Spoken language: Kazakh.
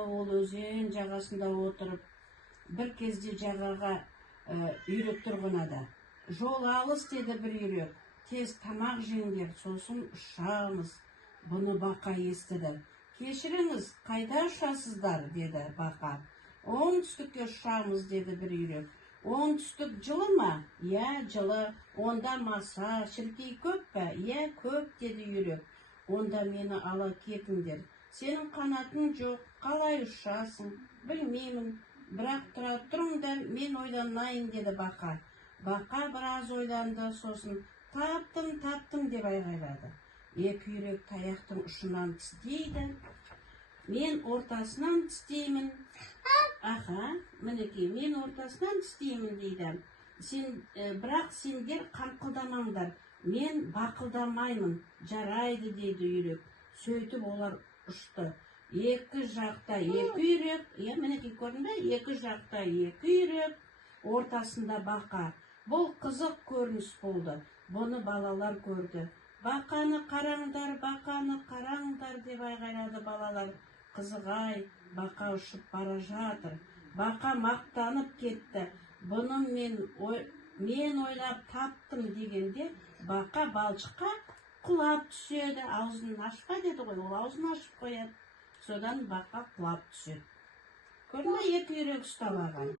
күні ол өзен жағасында отырып, бір кезде жағаға үйрек тұрғынада. Жол алыс деді бір үйрек, тез тамақ жеңдер, сосын ұшамыз. Бұны бақа естіді. Кешіріңіз, қайда ұшасыздар, деді бақа. Оңтүстікке ұшамыз, деді бір үйрек. Оңтүстік жылы ма? Иә, жылы. Онда маса, шіркей көп пе? Иә, көп, деді үйрек. Онда мені ала кетіңдер. Сенің қанатың жоқ, қалай ұшасың? Білмеймін. Бірақ тұра тұрыңдар, мен ойланайын, деді бақа. Бақа біраз ойланды, сосын таптым деп айғайлады. Екі үйрек таяқтың ұшынан тістейді. Мен ортасынан тістеймін. Аха, мінекей, мен ортасынан тістеймін дейді. Бірақ сендер қаңқылдамаңдар, мен бақылдамаймын, жарайды, дейді үйрек. Сөйтіп олар ұшты. Екі жақта екі үйрек, мінекей көрдің бе? Екі жақта екі үйрек, ортасында бақа. Бұл қызық көрініс болды. Бұны балалар көрді. Бақаны қараңдар деп айғайлады балалар. Қызығай, бақа ұшып бара жатыр. Бақа мақтанып кетті. Бұны мен ойлап таптым дегенде, бақа балшыққа құлап түседі. Аузын ашпа деді ғой, ол аузын ашып қояды. Содан бақа құлап түседі. Көрдің бе, екі үйрек ұстап алған.